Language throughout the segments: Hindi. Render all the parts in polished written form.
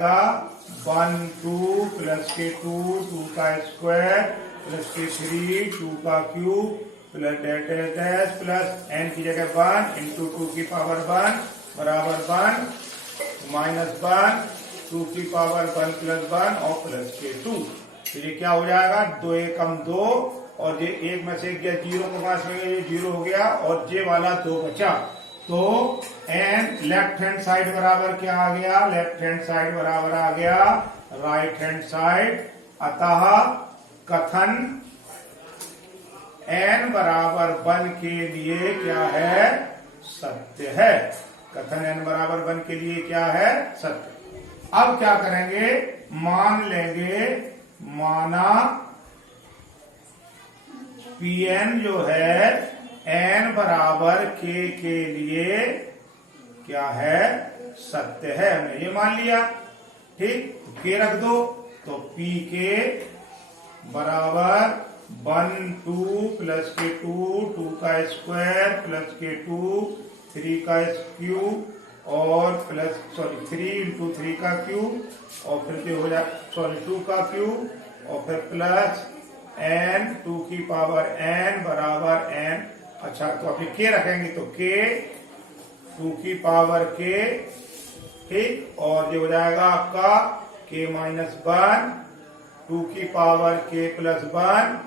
One two plus k two का square plus k three two का cube plus dash plus n की जगह वन इंटू टू की पावर वन बराबर वन माइनस वन टू की पावर वन प्लस वन और प्लस के टू। तो ये क्या हो जाएगा, दो एकम दो और ये एक में से गया जीरो के पास में ये जीरो हो गया और जे वाला दो बचा। तो एन लेफ्ट हैंड साइड बराबर क्या आ गया, लेफ्ट हैंड साइड बराबर आ गया राइट हैंड साइड। अतः कथन एन बराबर वन के लिए क्या है, सत्य है। कथन एन बराबर वन के लिए क्या है, सत्य। अब क्या करेंगे, मान लेंगे माना Pn जो है n बराबर के लिए क्या है, सत्य है। हमने ये मान लिया, ठीक। के रख दो तो पी के बराबर one two plus k two का square plus k to three का क्यूब और प्लस थ्री इंटू थ्री का क्यूब और फिर हो जाए टू का क्यूब और फिर प्लस एन टू की पावर एन बराबर एन। अच्छा तो अभी के रखेंगे तो के टू की पावर के, ठीक। और ये हो जाएगा आपका के माइनस वन टू की पावर के प्लस वन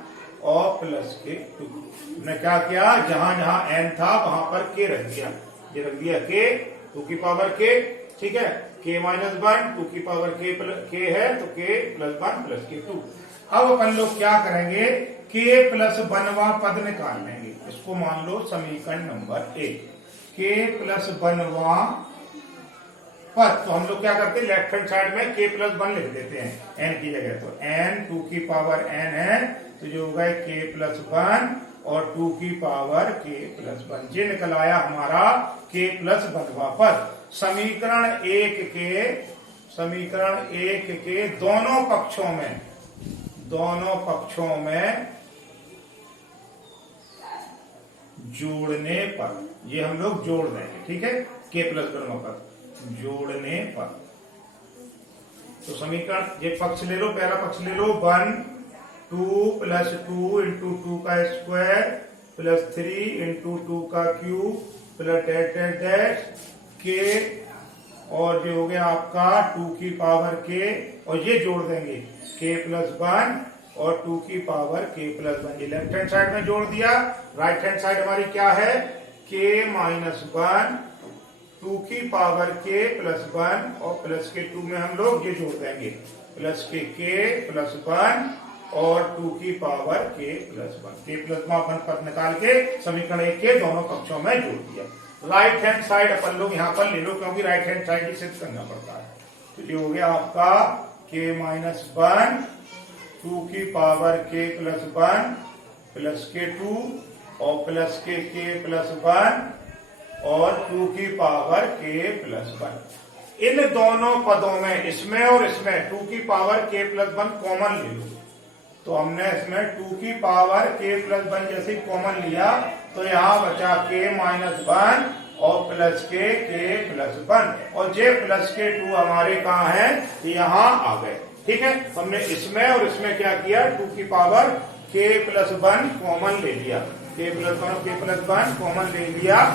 और प्लस के टू। हमने क्या किया, जहां जहां एन था वहां पर के रख दिया, ये रख दिया के टू की पावर के, ठीक है। के माइनस वन टू की पावर के है तो के plus one plus k to. अब अपन लोग क्या करेंगे, के प्लस बनवा पद निकाल लेंगे। इसको मान लो समीकरण नंबर एक, के प्लस बनवा पद। तो हम लोग क्या करते हैं, लेफ्ट हैंड साइड में के प्लस वन लिख देते हैं एन की जगह। तो एन टू की पावर एन है तो जो होगा के प्लस वन और टू की पावर के प्लस वन। ये निकल आया हमारा के प्लस बनवा पद। समीकरण एक के दोनों पक्षों में जोड़ने पर, ये हम लोग जोड़ देंगे, ठीक है। के प्लस बनवा पद जोड़ने पर तो समीकरण ये पक्ष ले लो, पहला पक्ष ले लो, one two plus two into two का square plus three into two का क्यूब प्लस डैश के और ये हो गया आपका टू की पावर के और ये जोड़ देंगे के प्लस वन और टू की पावर के प्लस वन। ये लेफ्ट हैंड साइड में जोड़ दिया। राइट हैंड साइड हमारी क्या है, के माइनस वन टू की पावर के प्लस वन और प्लस के टू में हम लोग ये जोड़ देंगे प्लस के प्लस वन और टू की पावर के प्लस वन। के प्लस वन पद निकाल के समीकरण एक के दोनों पक्षों में जोड़ दिया। राइट हैंड साइड अपन लोग यहाँ पर ले लो क्योंकि राइट हैंड साइड ही सिद्ध करना पड़ता है। तो ये हो गया आपका के माइनस वन टू की power k plus one plus k to और प्लस के प्लस वन और टू की पावर के प्लस वन। इन दोनों पदों में, इसमें और इसमें टू की power k plus one common ले लो। तो हमने इसमें टू की पावर के प्लस वन जैसे कॉमन लिया तो यहाँ बचा के माइनस वन और प्लस के प्लस वन और जे प्लस के टू हमारे कहाँ है, यहाँ आ गए, ठीक है। हमने इसमें और इसमें क्या किया, टू की power k plus one common ले लिया, के प्लस वन कॉमन ले लिया।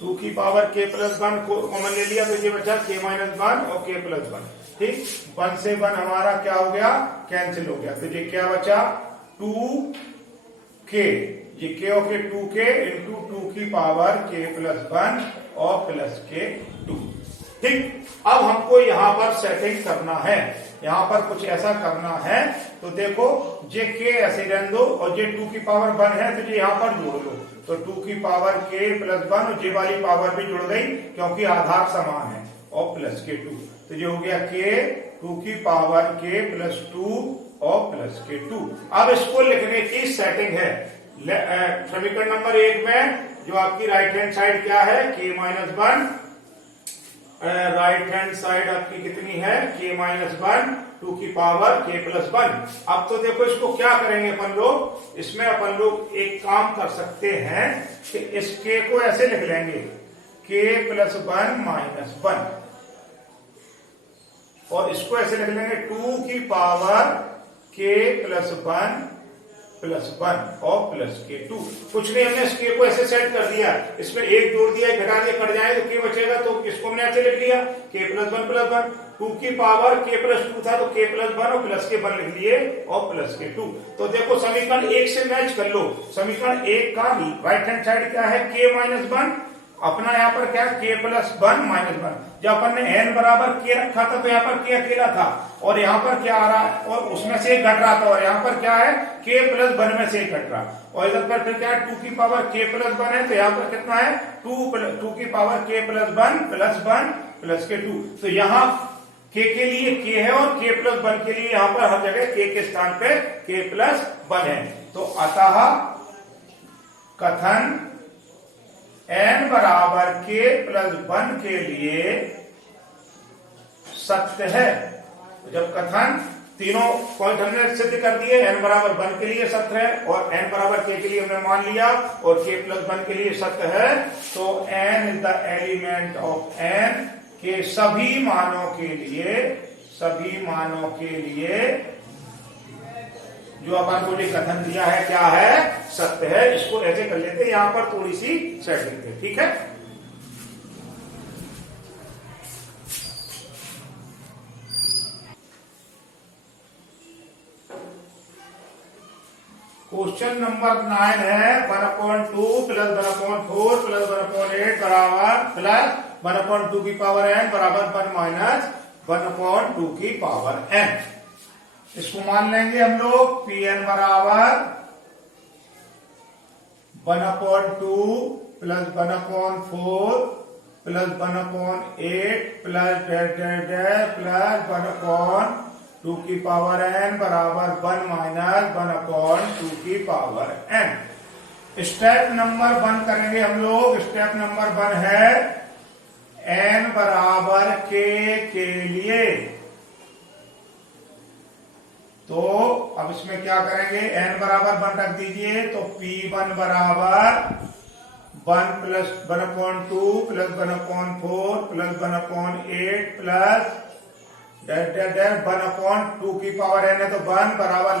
टू की power k plus one common ले लिया तो ये बचा के माइनस वन और के प्लस वन, ठीक। वन से वन हमारा क्या हो गया, कैंसिल हो गया। तो ये क्या बचा, टू के, ये के और के टू के इंटू टू की पावर के प्लस वन और प्लस के टू, ठीक। अब हमको यहाँ पर सेटिंग करना है, यहाँ पर कुछ ऐसा करना है। तो देखो जे के ऐसे रहने दो और जे टू की पावर वन है तो ये यहाँ पर जोड़ लो। तो टू की पावर के प्लस वन और जे वाली पावर भी जुड़ गई क्योंकि आधार समान है और प्लस के टू। तो ये हो गया के टू की पावर के प्लस टू और प्लस के टू। अब इसको लिखने की सेटिंग है समीकरण नंबर एक में जो आपकी राइट हैंड साइड क्या है, के minus one. Right hand side आपकी कितनी है, के माइनस वन टू की पावर k प्लस 1। अब तो देखो इसको क्या करेंगे अपन लोग, इसमें अपन लोग एक काम कर सकते हैं कि इस k को ऐसे लिख लेंगे k प्लस 1 माइनस 1, और इसको ऐसे लिख लेंगे 2 की पावर k प्लस 1 प्लस 1 और प्लस के 2। कुछ नहीं, हमने इस k को ऐसे सेट कर दिया, इसमें एक जोड़ दिया, घटा दिया, कट जाए तो k बचेगा, तो इसको हमने ऐसे लिख लिया k प्लस 1 प्लस 1। 2 की पावर k प्लस 2 था तो k प्लस 1 और प्लस के 1 लिख लिए और प्लस के 2। तो देखो समीकरण 1 से मैच कर लो। समीकरण 1 का राइट हैंड साइड क्या है, k माइनस 1, अपना यहाँ पर क्या है k प्लस 1 माइनस 1। जब अपन ने n बराबर k रखा था तो यहाँ पर k अकेला था, और यहाँ पर क्या आ रहा है, और उसमें से एक घट रहा था, और यहाँ पर क्या है k प्लस 1 में से एक घट रहा, और इधर पर फिर क्या है 2 की पावर k प्लस 1 है, तो यहाँ पर कितना है 2 की पावर k प्लस 1 प्लस के 2। तो यहाँ k के लिए k है और k प्लस 1 के लिए यहाँ पर हर जगह k के स्थान पे k प्लस 1 है। तो अतः कथन n बराबर k प्लस 1 के लिए सत्य है। जब कथन तीनों पॉइंट हमने सिद्ध कर दिए, n बराबर 1 के लिए सत्य है और n बराबर k के लिए हमने मान लिया और k प्लस 1 के लिए सत्य है, तो n is the element of n के सभी मानों के लिए जो अपन को जो कथन दिया है क्या है, सत्य है। इसको ऐसे कर लेते हैं, यहां पर थोड़ी सी सेटिंग है, ठीक है। क्वेश्चन नंबर 9 है 1/2 प्लस 1/4 प्लस 1/8 बराबर प्लस 1/2 की पावर n बराबर 1 माइनस 1/2 की पावर n। इसको मान लेंगे हम लोग Pn बराबर 1/2 प्लस 1/4 प्लस 1/8 प्लस प्लस 1/2 की पावर n बराबर 1 माइनस 1/2 की पावर n। स्टेप नंबर 1 करेंगे हम लोग। स्टेप नंबर 1 है n बराबर k के लिए, तो अब इसमें क्या करेंगे, n बराबर 1 रख दीजिए, तो P1 बराबर 1 प्लस 1/2 प्लस 1/4 प्लस 1/8 प्लस 1/2 की पावर n है, तो 1 बराबर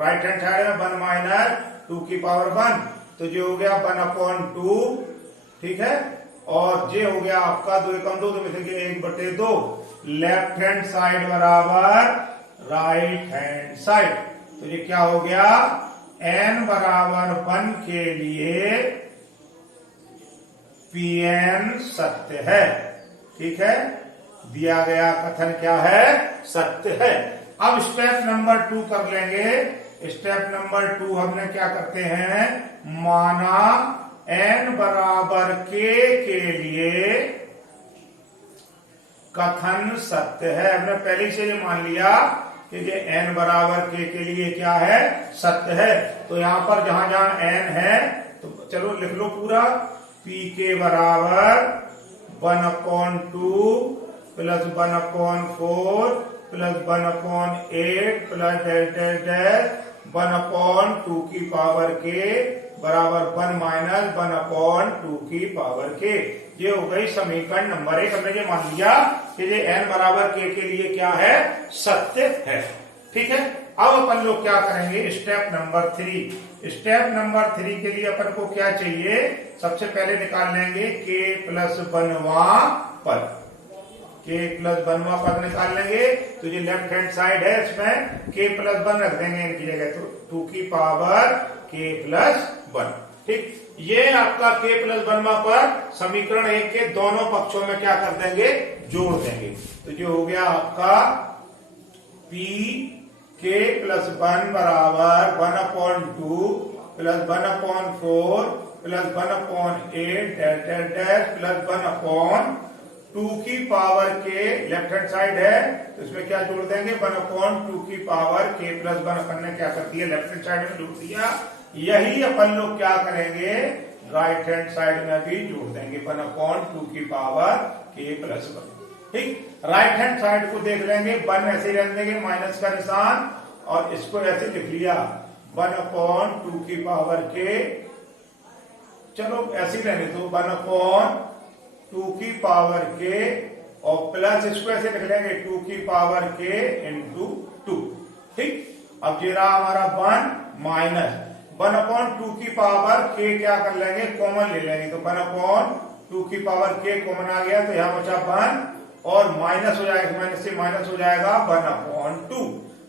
राइट हैंड साइड में 1 माइनस 2 की पावर 1, तो जो हो गया 1/2, ठीक है। और ये हो गया आपका 2 एकम 2, तो मिलेंगे 1/2। लेफ्ट हैंड साइड बराबर राइट हैंड साइड, तो ये क्या हो गया, n बराबर 1 के लिए Pn सत्य है, ठीक है। दिया गया कथन क्या है, सत्य है। अब स्टेप नंबर 2 कर लेंगे। स्टेप नंबर 2 हमने क्या करते हैं, माना n बराबर k के लिए कथन सत्य है। हमने पहले से ये मान लिया कि ये n बराबर k के लिए क्या है, सत्य है। तो यहां पर जहां जहां n है तो चलो लिख लो पूरा। pk बराबर 1/2 प्लस 1/4 प्लस 1/8 प्लस 1/2 की पावर k बराबर 1 माइनस 1/2 की पावर k। ये हो गई समीकरण नंबर 1। हमने ये मान लिया कि ये n बराबर k के लिए क्या है, सत्य है, ठीक है। अब अपन लोग क्या करेंगे, स्टेप नंबर 3। स्टेप नंबर 3 के लिए अपन को क्या चाहिए, सबसे पहले निकाल लेंगे k प्लस 1वां पद। k प्लस 1वां पद निकाल लेंगे, तो ये लेफ्ट हैंड साइड है, इसमें k प्लस 1 रख देंगे इनकी जगह, तो 2 की पावर k प्लस 1, ठीक। ये आपका k प्लस 1वां पद समीकरण 1 के दोनों पक्षों में क्या कर देंगे, जोड़ देंगे। तो जो हो गया आपका p k प्लस 1 बराबर 1/2 प्लस 1/4 प्लस 1/8 प्लस 1/2 की power k। Left hand side है तो इसमें क्या जोड़ देंगे, 1/2 की पावर k प्लस 1। अपन ने क्या कर दिया, लेफ्ट हैंड साइड में जोड़ दिया। यही अपन लोग क्या करेंगे, राइट हैंड साइड में भी जोड़ देंगे, 1/2 की पावर k प्लस 1। ठीक। राइट हैंड साइड को देख लेंगे, 1 ऐसे रख देंगे माइनस का निशान, और इसको ऐसे लिख लिया 1/2 की पावर के, चलो ऐसे रहने दो 1/2 की पावर के, और प्लस इसको ऐसे लिख लेंगे 2 की पावर के इंटू 2। ठीक। अब ये रहा हमारा 1 माइनस 1/2 की पावर के, क्या कर लेंगे कॉमन ले लेंगे, तो 1/2 की पावर के कॉमन आ गया, तो यहां बचा 1 और माइनस हो जाएगा, माइनस से माइनस हो जाएगा 1/2,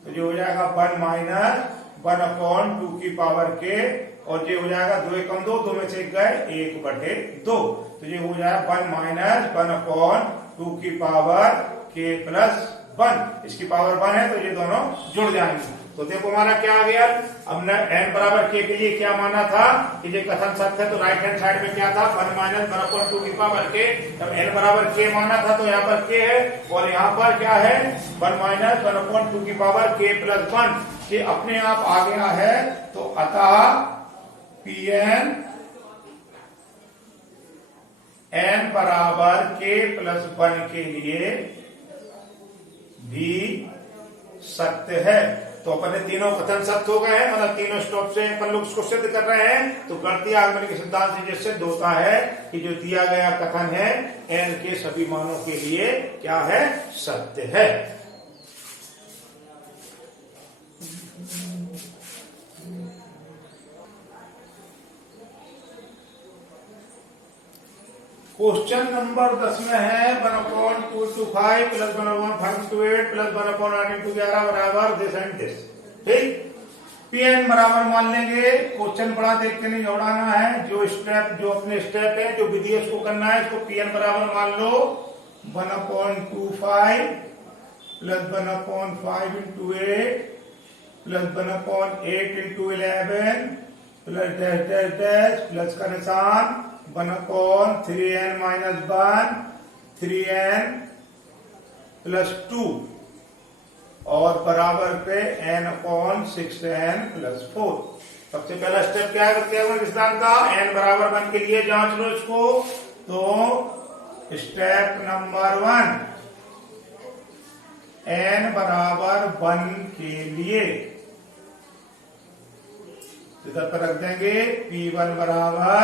तो जो हो जाएगा 1 माइनस 1/2 की पावर के, और ये हो जाएगा 2 एकम 2, 2 में से गए 1/2, तो ये हो जाएगा 1 माइनस 1/2 की पावर के प्लस 1, इसकी पावर 1 है, तो ये दोनों जुड़ जाएंगे। तो देखो हमारा क्या आ गया, हमने n बराबर k के लिए क्या माना था कि ये कथन सत्य है, तो राइट हैंड साइड में क्या था 1 माइनस 1/2 की पावर k, तब n बराबर k माना था, तो यहाँ पर k है, और यहाँ पर क्या है 1 माइनस 1/2 की पावर k प्लस 1, ये अपने आप आ गया है, तो अतः Pn n बराबर k प्लस 1 के लिए भी सत्य है। तो अपन ने तीनों कथन सत्य हो गए हैं, मतलब तीनों स्टॉप से अपन लोग उसको सिद्ध कर रहे हैं। तो गणितीय आगमन के सिद्धांत से ये सिद्ध होता है कि जो दिया गया कथन है n के सभी मानों के लिए क्या है, सत्य है। क्वेश्चन नंबर 10 में है 1/2 प्लस 1/5 प्लस 1/9 बराबर दिस एंड दिस। ठीक। Pn बराबर मान लेंगे, क्वेश्चन बड़ा देख के नहीं दौड़ाना है, जो स्टेप जो अपने स्टेप है, जो विधि उसको करना है, इसको Pn बराबर मान लो 1/25 plus 1/5 into 8 plus 1/8 into 11 plus dash dash dash plus का निशान 1/3n माइनस 1 3n प्लस 2 और बराबर पे n/6n प्लस 4। सबसे पहला स्टेप क्या है प्रत्यावर्तन सिद्धांत का, n बराबर 1 के लिए जांच लो इसको। तो स्टेप नंबर 1 n बराबर 1 के लिए इधर पर रख देंगे P1 बराबर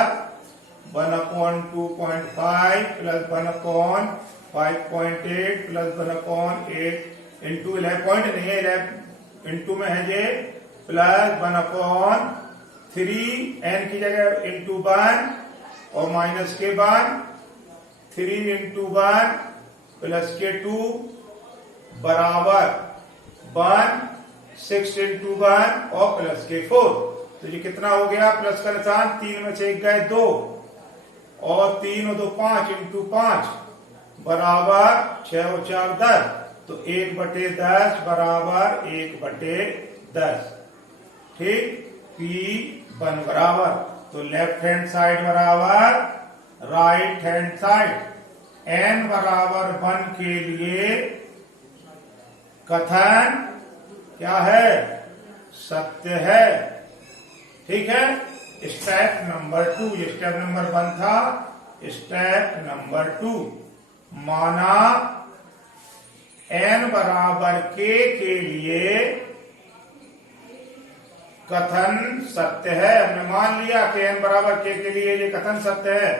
1/2.5 प्लस 1/5.8 प्लस 1/8 इंटू 11 पॉइंट नहीं है 11 इंटू में है ये, प्लस 1/3 n की जगह इंटू 1 और माइनस के बाद 3 इंटू 1 प्लस के 2 बराबर 1 6 इंटू 1 और प्लस के 4। तो ये कितना हो गया, प्लस का निशान 3 में से 1 गए 2 और 3 और 2 5 इंटू 5 बराबर 6 और 4 10, तो 1/10 बराबर 1/10। ठीक। P1 बराबर, तो लेफ्ट हैंड साइड बराबर राइट हैंड साइड, n बराबर 1 के लिए कथन क्या है, सत्य है। ठीक है। स्टेप नंबर 2, ये स्टेप नंबर 1 था, स्टेप नंबर 2 माना n बराबर k के लिए कथन सत्य है। हमने मान लिया कि n बराबर k के लिए ये कथन सत्य है,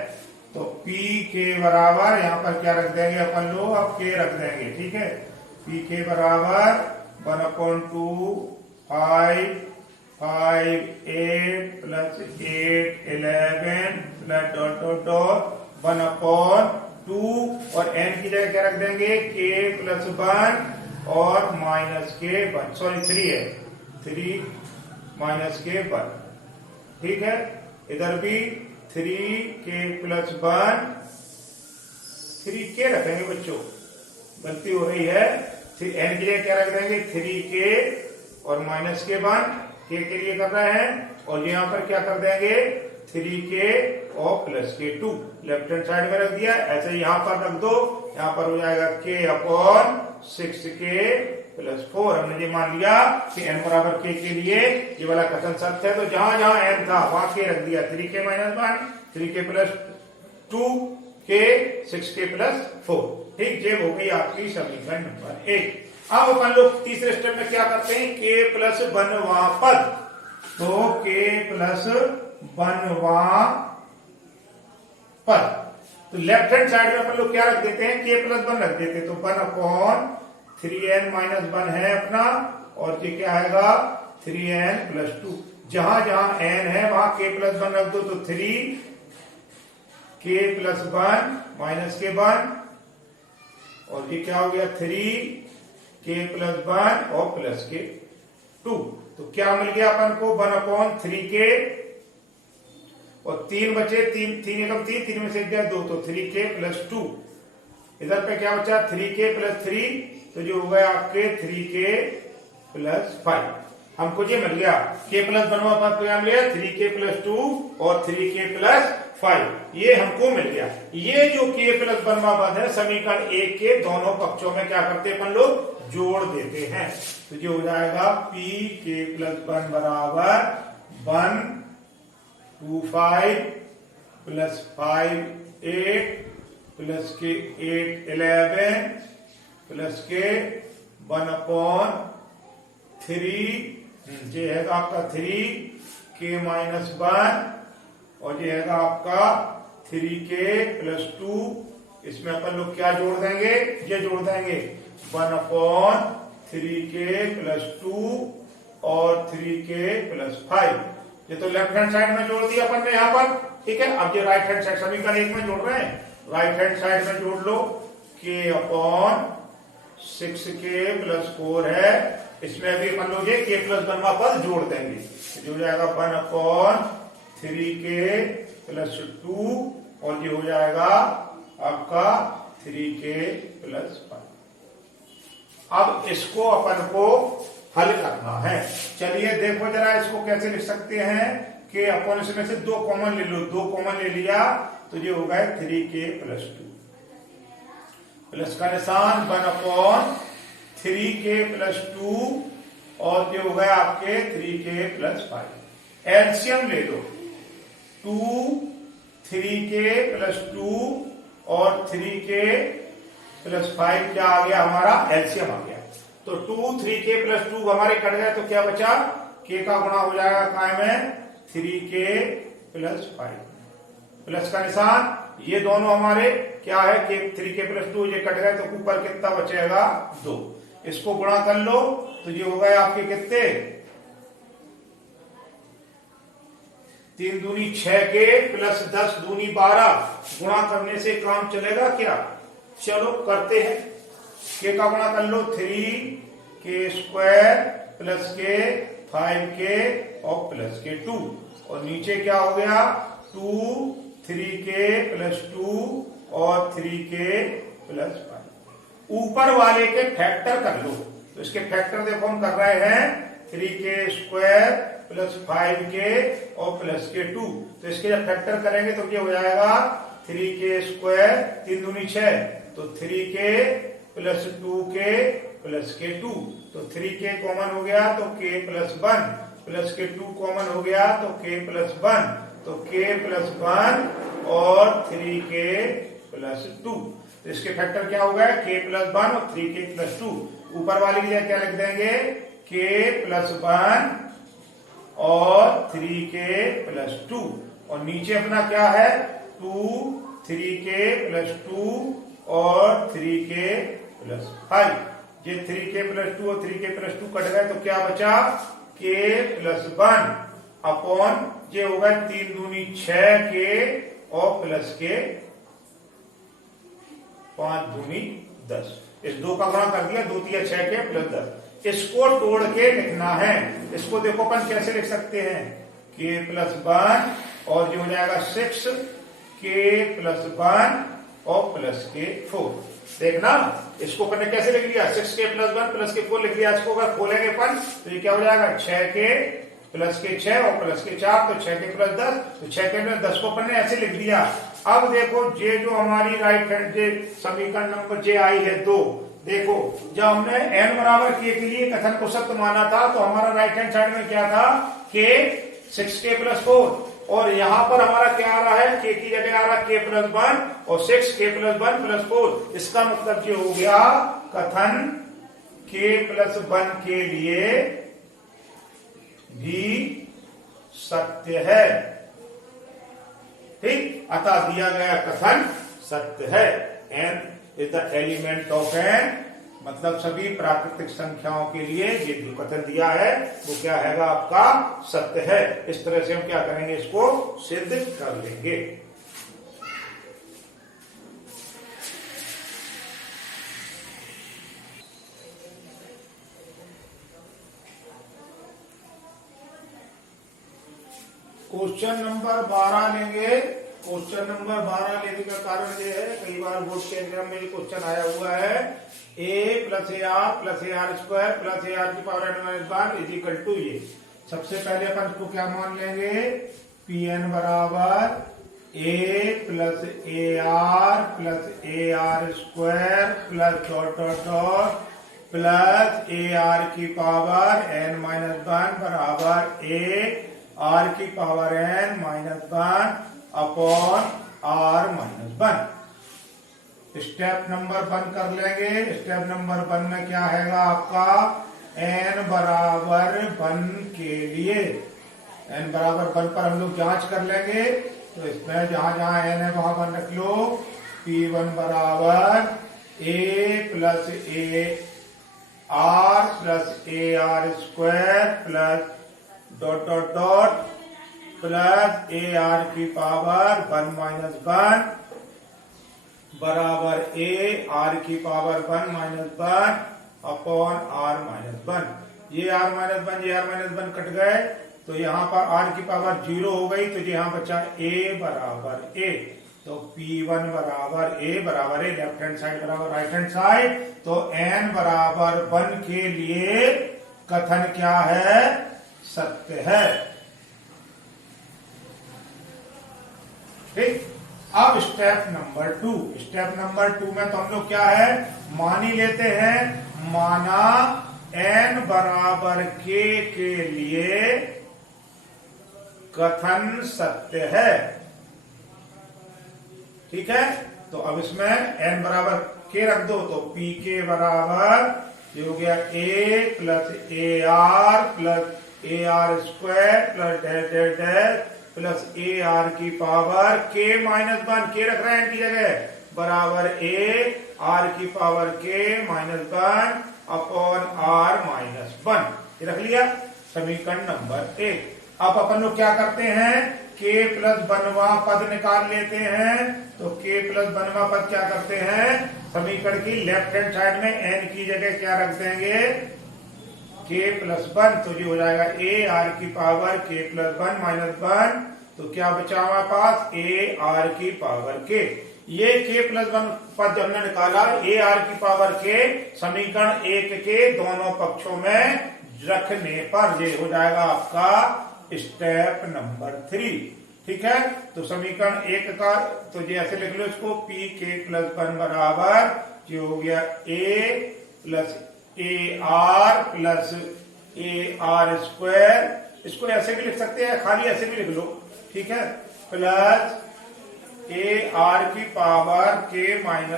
तो p के बराबर यहां पर क्या रख देंगे अपन लोग, अब k रख देंगे। ठीक है। p के बराबर 1/2 5 8 plus 8 11 plus dot dot dot 1/2 और n की जगह क्या रख देंगे k प्लस 1 और माइनस के 1, सॉरी 3 है, 3 माइनस के 1। ठीक है। इधर भी 3k प्लस 1 3k रखेंगे बच्चों, गलती हो रही है, n की जगह क्या रख देंगे 3k और माइनस के 1 k के लिए कर रहे हैं, और यहाँ पर क्या कर देंगे 3k और प्लस के 2 लेफ्ट हैंड साइड में रख दिया। ऐसे यहाँ पर रख दो, यहाँ पर हो जाएगा k/6k प्लस 4। हमने ये मान लिया कि n बराबर k के लिए ये वाला कथन सत्य है, तो जहां जहां n था वहां k रख दिया, 3k माइनस 1 3k प्लस 2 के 6k+4। ठीक, ये हो गई आपकी समीकरण नंबर 1। अब अपन लोग तीसरे स्टेप में क्या करते हैं, k+1वां पद। तो k+1वां पद, तो लेफ्ट हैंड साइड में अपन लोग क्या रख देते हैं, k+1 रख देते हैं। तो 1/3n-1 है अपना, और ये क्या आएगा 3n+2। जहां जहां n है वहां k+1 रख दो, तो 3k+1 -k1, और ये क्या हो गया 3k+1 और +k2। तो क्या मिल गया अपन को 1/3k, और 3 बचे, 3 एकम 3 में से गया 2, तो 3k+2। इधर पे क्या बचा 3k+3, तो जो हो गया आपके 3k+5। हमको ये मिल गया k+1वां पद क्या मिल गया 3k+2 और 3k+5, ये हमको मिल गया। ये जो k+1वां पद है समीकरण 1 के दोनों पक्षों में क्या करते हैं अपन लोग, जोड़ देते हैं। तो जो हो जाएगा pk+1 बराबर 125 + 5 8 + k 8 11 + k 1/3, ये है आपका 3k-1, और ये है आपका 3k+2। इसमें अपन लोग क्या जोड़ देंगे, ये जोड़ देंगे 1/3k+2 और 3k+5। ये तो लेफ्ट हैंड साइड में जोड़ दिया अपन ने यहां पर। ठीक है, अब ये राइट हैंड साइड समीकरण 1 में जोड़ रहे हैं, राइट हैंड साइड में जोड़ लो, k/6k+4 है। इसमें अभी अपन लोग ये k+1वां पद जोड़ देंगे, जो हो जाएगा 1/3k+2, और ये हो जाएगा आपका 3k+5। अब इसको अपन को हल करना है। चलिए देखो जरा इसको कैसे लिख सकते हैं, कि अपन इसमें से 2 कॉमन ले लो, 2 कॉमन ले लिया तो ये हो गया 3k+2, प्लस का निशान 1/3k+2, और ये हो गया आपके 3k+5। एलसीएम ले लो, 2 3k+2 और 3k+5 क्या आ गया हमारा एलसीएम आ गया। तो 2 3k+2 हमारे कट गए, तो क्या बचा, k का गुणा हो जाएगा काय में 3k+5, प्लस का निशान, ये दोनों हमारे क्या है कि 3k+2 ये कट गए, तो ऊपर कितना बचेगा 2। इसको गुणा कर लो, तो ये हो गए आपके कितने 3 दूनी 6k + 10 दूनी 12। गुणा करने से काम चलेगा क्या, चलो करते हैं। k का गुणा कर लो 3k² + k 5k और +k2, और नीचे क्या हो गया 2 3k+2 और 3k+5। ऊपर वाले के फैक्टर कर लो, तो इसके फैक्टर देखो हम कर रहे हैं 3k² + 5k और +k2। तो इसके जब फैक्टर करेंगे तो ये हो जाएगा 3k², 3 दूनी 6, तो 3k + 2k + k2, तो 3k कॉमन हो गया तो k+1, +k2 कॉमन हो गया तो k+1, तो k+1 और 3k+2। तो इसके फैक्टर क्या हो गया k+1 और 3k+2। ऊपर वाले की जगह क्या लिख देंगे k+1 और 3k+2, और नीचे अपना क्या है 2 3k+2 और 3k+5। ये 3k+2 और 3k+2 कट गए, तो क्या बचा k+1 अपॉन ये होगा 3 दूनी 6k और +k 5 दूनी 10। इस 2 का गुणा कर दिया, 2 × 6k + 10। इसको तोड़ के लिखना है। इसको देखो अपन कैसे लिख सकते हैं k+1 और ये हो जाएगा 6k+1 और +k4। देखना इसको अपन ने कैसे लिख लिया 6k+1 +k4 लिख लिया। इसको अगर खोलेंगे अपन तो ये क्या हो जाएगा 6k +k6 और +k4, तो 6k + 10, तो 6k + 10 को अपन ने ऐसे लिख दिया। अब देखो ये जो हमारी राइट हैंड समीकरण नंबर जे आई है 2, देखो जब हमने n बराबर k के लिए कथन को सत्य माना था, तो हमारा राइट हैंड साइड में क्या था k 6k + 4, और यहां पर हमारा क्या आ रहा है, के की जगह आ रहा है k+1 और 6 k+1+4। इसका मतलब ये हो गया कथन k+1 के लिए भी सत्य है। ठीक, अतः दिया गया कथन सत्य है। n is the element of n, मतलब सभी प्राकृतिक संख्याओं के लिए ये जो कथन दिया है वो क्या है, आपका सत्य है। इस तरह से हम क्या करेंगे, इसको सिद्ध कर लेंगे। क्वेश्चन नंबर 12 लेंगे। क्वेश्चन नंबर 12 लेने का कारण ये है, कई बार बोर्ड के एग्जाम में क्वेश्चन आया हुआ है, a plus A R plus A R square plus A are की power n-1 is equal to ये। सबसे पहले अपन इसको क्या मान लेंगे, Pn बराबर a plus A R plus A R square plus dot dot dot plus A are की पावर n-1 बराबर a आर की power n-1 upon r-1। Step number 1 कर लेंगे। स्टेप नंबर 1 में क्या है आपका, n बराबर 1 के लिए n बराबर 1 पर हम लोग जांच कर लेंगे। तो इसमें जहां जहां n है वहां 1 रख लो। P1 बराबर a plus A R plus A R square plus dot dot dot plus A are की पावर 1-1 बराबर ए आर की पावर 1-1 अपॉन r-1। ये r-1 ये r-1 कट गए, तो यहाँ पर r की पावर 0 हो गई, तो यहाँ बचा a बराबर a। तो P1 बराबर a बराबर a, लेफ्ट हैंड साइड बराबर राइट हैंड साइड। तो n बराबर 1 के लिए कथन क्या है, सत्य है। ठीक, अब स्टेप नंबर 2। स्टेप नंबर 2 में तो हम लोग क्या है, मान ही लेते हैं, माना n बराबर k के लिए कथन सत्य है। ठीक है, तो अब इसमें n बराबर k रख दो, तो pk बराबर ये हो गया a plus A R plus A R square plus dash dash dash plus A are की पावर k-1, k रख रहे हैं n की जगह, बराबर a आर की पावर k-1 अपॉन r-1। ये रख लिया समीकरण नंबर 1। अब अपन लोग क्या करते हैं, k+1वां पद निकाल लेते हैं। तो k+1वां पद क्या करते हैं, समीकरण की लेफ्ट हैंड साइड में n की जगह क्या रख देंगे, k+1। तो ये हो जाएगा a आर की पावर k+1-1। तो क्या बचा हमारे पास, a आर की पावर k। ये k+1 पद हमने निकाला, a आर की पावर k समीकरण 1 के दोनों पक्षों में रखने पर ये हो जाएगा आपका स्टेप नंबर 3। ठीक है, तो समीकरण 1 का तो ये ऐसे लिख लो इसको, pk+1 बराबर ये हो गया a plus A R plus A R square. इसको ऐसे भी लिख सकते हैं, खाली ऐसे भी लिख लो। ठीक है, प्लस ए आर की पावर k-1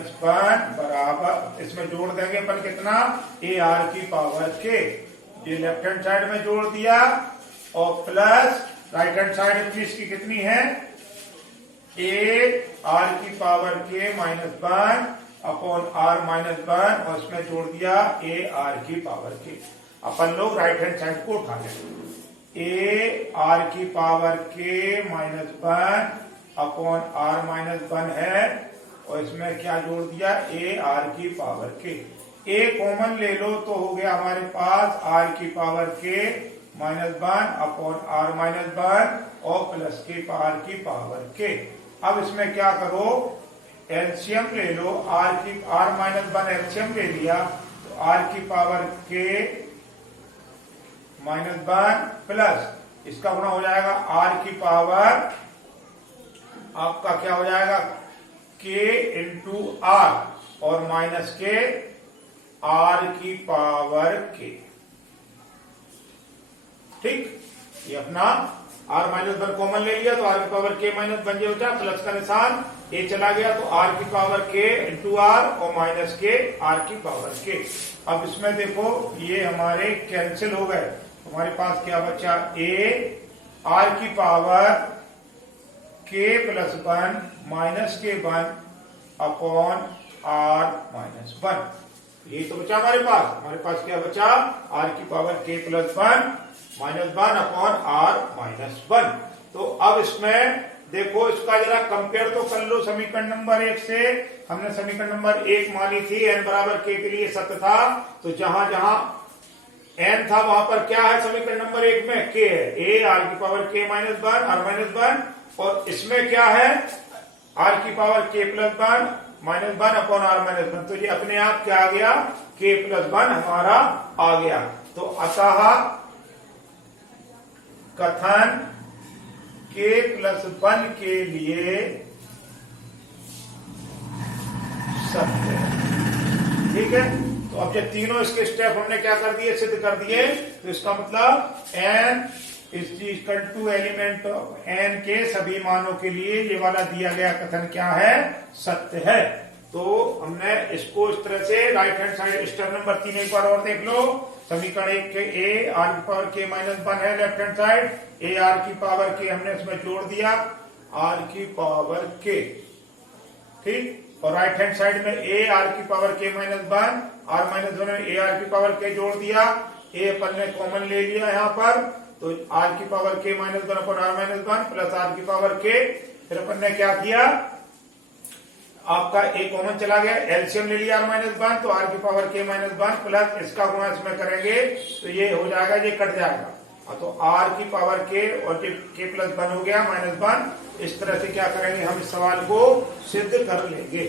बराबर, इसमें जोड़ देंगे अपन कितना, ए आर की पावर k। ये लेफ्ट हैंड साइड में जोड़ दिया, और प्लस राइट हैंड साइड इसकी कितनी है, ए आर की पावर k-1 अपॉन r-1, और इसमें जोड़ दिया ए आर की पावर k। अपन लोग राइट हैंड साइड को उठा लें, ए आर की पावर k-1 अपॉन r-1 है, और इसमें क्या जोड़ दिया, ए आर की पावर k। ए कॉमन ले लो तो हो गया हमारे पास आर की पावर k-1 अपॉन r-1 और प्लस के पावर की पावर k। अब इसमें क्या करो, एलसीएम ले लो, r-1 एलसीएम ले लिया, तो r की पावर k-1 प्लस इसका गुणा हो जाएगा r की पावर, आपका क्या हो जाएगा, k इंटू r और माइनस के r की पावर k। ठीक, ये अपना आर माइनस वन कॉमन ले लिया तो आर की पावर के माइनस वन जो होता है, प्लस का निशान ए चला गया तो आर की पावर के इंटू आर और माइनस के आर की पावर के। अब इसमें देखो ये हमारे कैंसिल हो गए, हमारे पास क्या बचा, ए आर की power k plus one minus k one upon r minus one. ये तो बचा हमारे पास क्या बचा, आर की power k plus one minus one upon r minus one. तो अब इसमें देखो इसका जरा कंपेयर तो कर लो समीकरण नंबर 1 से। हमने समीकरण नंबर 1 मानी थी n बराबर k के लिए सत्य था, तो जहां जहां n था वहां पर क्या है समीकरण नंबर 1 में, k है, a आर की power k minus one r minus one, और इसमें क्या है आर की power k plus one minus one upon r minus one. तो ये अपने आप क्या आ गया, k प्लस वन हमारा आ गया। तो अतः कथन k प्लस वन के लिए सत्य है। ठीक है, तो अब जब तीनों इसके स्टेप हमने क्या कर दिए, सिद्ध कर दिए, तो इसका मतलब n is equal to element of n के सभी मानों के लिए ये वाला दिया गया कथन क्या है, सत्य है। तो हमने इसको इस तरह से right hand side step number 3 एक बार और देख लो। समीकरण 1 के ए आर की पावर के माइनस वन है left hand side, A R की पावर के हमने इसमें जोड़ दिया आर की पावर के, ठीक, और राइट हैंड साइड में ए आर की power k minus one r minus one में ए आर की पावर के जोड़ दिया, ए अपन ने कॉमन ले लिया यहाँ पर, तो आर की power k minus one upon r minus one plus r की पावर के, फिर अपन ने क्या किया, आपका ए कॉमन चला गया, एलसीएम ले लिया आर माइनस वन, तो आर की power k minus one plus इसका गुणा इसमें करेंगे तो ये हो जाएगा, ये कट जाएगा, तो आर की पावर के और के प्लस वन हो गया माइनस वन। इस तरह से क्या करेंगे हम इस सवाल को सिद्ध कर लेंगे।